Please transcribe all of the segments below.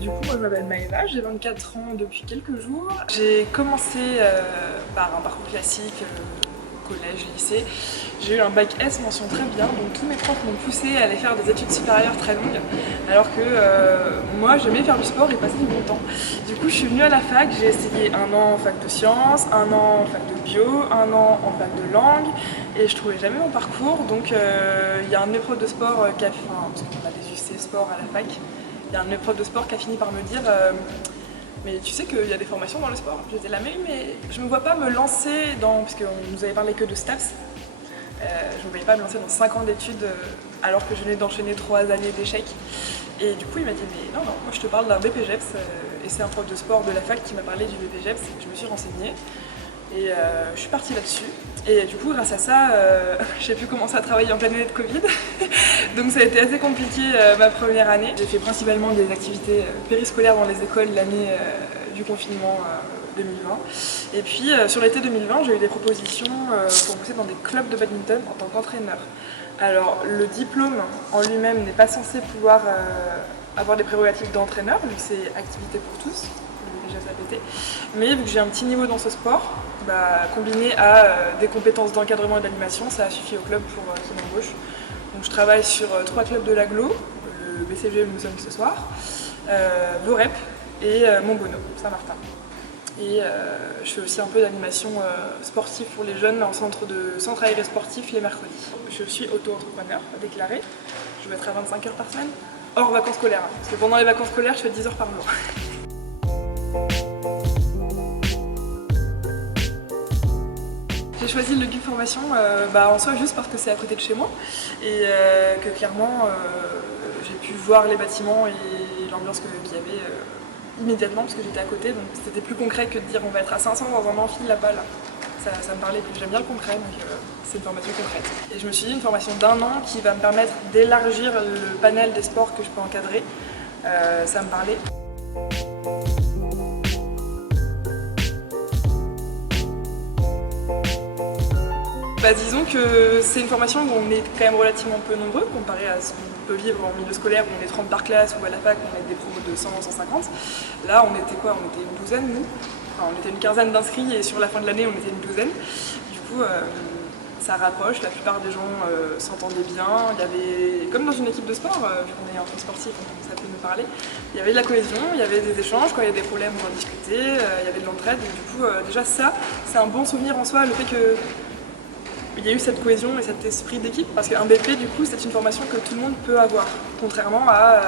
Du coup, moi je m'appelle Maëva, j'ai 24 ans depuis quelques jours. J'ai commencé par un parcours classique, collège, lycée. J'ai eu un bac S mention très bien, donc tous mes profs m'ont poussé à aller faire des études supérieures très longues, alors que moi j'aimais faire du sport et passer du bon temps. Du coup je suis venue à la fac, j'ai essayé un an en fac de sciences, un an en fac de bio, un an en fac de langue, et je trouvais jamais mon parcours, donc il y a un de mes profs de sport qui a fait, parce qu'on a des UC sport à la fac, il y a un de mes profs de sport qui a fini par me dire mais tu sais qu'il y a des formations dans le sport. J'étais là, mais je me vois pas me lancer dans, parce qu'on nous avait parlé que de STAPS, je ne voyais pas me lancer dans 5 ans d'études alors que je venais d'enchaîner 3 années d'échecs. Et du coup il m'a dit mais non, moi je te parle d'un BPGEPS, et c'est un prof de sport de la fac qui m'a parlé du BPGEPS, je me suis renseignée. Et je suis partie là-dessus. Et du coup, grâce à ça, j'ai pu commencer à travailler en pleine année de Covid. Donc ça a été assez compliqué ma première année. J'ai fait principalement des activités périscolaires dans les écoles l'année du confinement 2020. Et puis sur l'été 2020, j'ai eu des propositions pour bosser dans des clubs de badminton en tant qu'entraîneur. Alors le diplôme en lui-même n'est pas censé pouvoir avoir des prérogatives d'entraîneur, vu que c'est activité pour tous. Mais vu que j'ai un petit niveau dans ce sport, combiné à des compétences d'encadrement et d'animation, ça a suffi au club pour qu'il m'embauche. Donc je travaille sur 3 clubs de l'agglo, le BCG où nous sommes ce soir, Vorep et Montbonneau, Saint-Martin. Et je fais aussi un peu d'animation sportive pour les jeunes en centre aéré sportif les mercredis. Je suis auto-entrepreneur déclaré, je vais être à 25 heures par semaine, hors vacances scolaires, parce que pendant les vacances scolaires je fais 10 heures par jour. J'ai choisi le guide formation en soi juste parce que c'est à côté de chez moi et que clairement j'ai pu voir les bâtiments et l'ambiance qu'il y avait immédiatement parce que j'étais à côté, donc c'était plus concret que de dire on va être à 500 dans un amphi là-bas. Ça me parlait plus, j'aime bien le concret, donc c'est une formation concrète. Et je me suis dit une formation d'1 an qui va me permettre d'élargir le panel des sports que je peux encadrer, ça me parlait. Disons que c'est une formation où on est quand même relativement peu nombreux comparé à ce qu'on peut vivre en milieu scolaire où on est 30 par classe ou à la fac où on a des promos de 100 150. Là on était quoi? On était une douzaine nous, enfin, on était une quinzaine d'inscrits et sur la fin de l'année on était une douzaine. Du coup ça rapproche, la plupart des gens s'entendaient bien, il y avait, comme dans une équipe de sport, vu qu'on est un peu sportif, donc ça peut nous parler, il y avait de la cohésion, il y avait des échanges, quand il y a des problèmes on en discutait, il y avait de l'entraide et du coup déjà ça c'est un bon souvenir en soi, le fait que il y a eu cette cohésion et cet esprit d'équipe parce qu'un BP du coup c'est une formation que tout le monde peut avoir contrairement à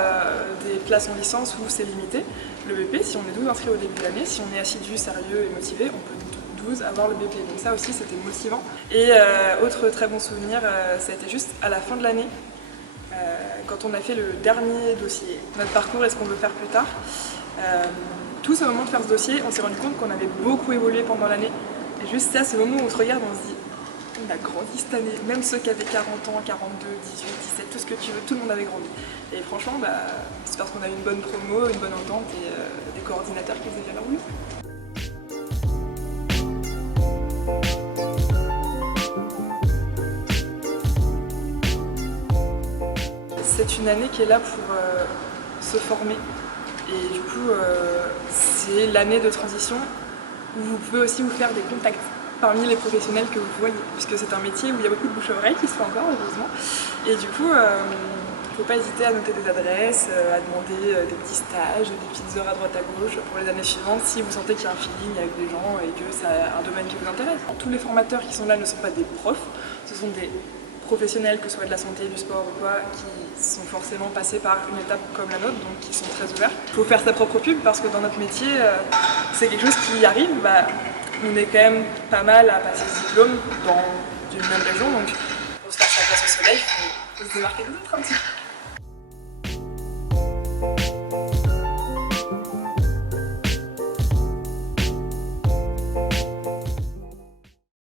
des classes en licence où c'est limité. Le BP, si on est 12 inscrits au début de l'année, si on est assidu, sérieux et motivé, on peut 12 avoir le BP, donc ça aussi c'était motivant. Et autre très bon souvenir, ça a été juste à la fin de l'année quand on a fait le dernier dossier, notre parcours et ce qu'on veut faire plus tard. Tout ce moment de faire ce dossier, on s'est rendu compte qu'on avait beaucoup évolué pendant l'année et juste ça, ce moment où on se regarde, on se dit on a grandi cette année, même ceux qui avaient 40 ans, 42, 18, 17, tout ce que tu veux, tout le monde avait grandi. Et franchement, c'est parce qu'on a eu une bonne promo, une bonne entente et des coordinateurs qui faisaient bien leur oui. C'est une année qui est là pour se former. Et du coup, c'est l'année de transition où vous pouvez aussi vous faire des contacts parmi les professionnels que vous voyez, puisque c'est un métier où il y a beaucoup de bouche-à-oreille qui se fait encore, heureusement. Et du coup, il ne faut pas hésiter à noter des adresses, à demander des petits stages, des petites heures à droite à gauche pour les années suivantes si vous sentez qu'il y a un feeling avec des gens et que c'est un domaine qui vous intéresse. Tous les formateurs qui sont là ne sont pas des profs, ce sont des professionnels, que ce soit de la santé, du sport ou quoi, qui sont forcément passés par une étape comme la nôtre, donc qui sont très ouverts. Il faut faire sa propre pub parce que dans notre métier, c'est quelque chose qui arrive. On est quand même pas mal à passer ce diplôme dans une même région, donc pour se faire sa place au soleil, il faut se démarquer des autres un petit peu.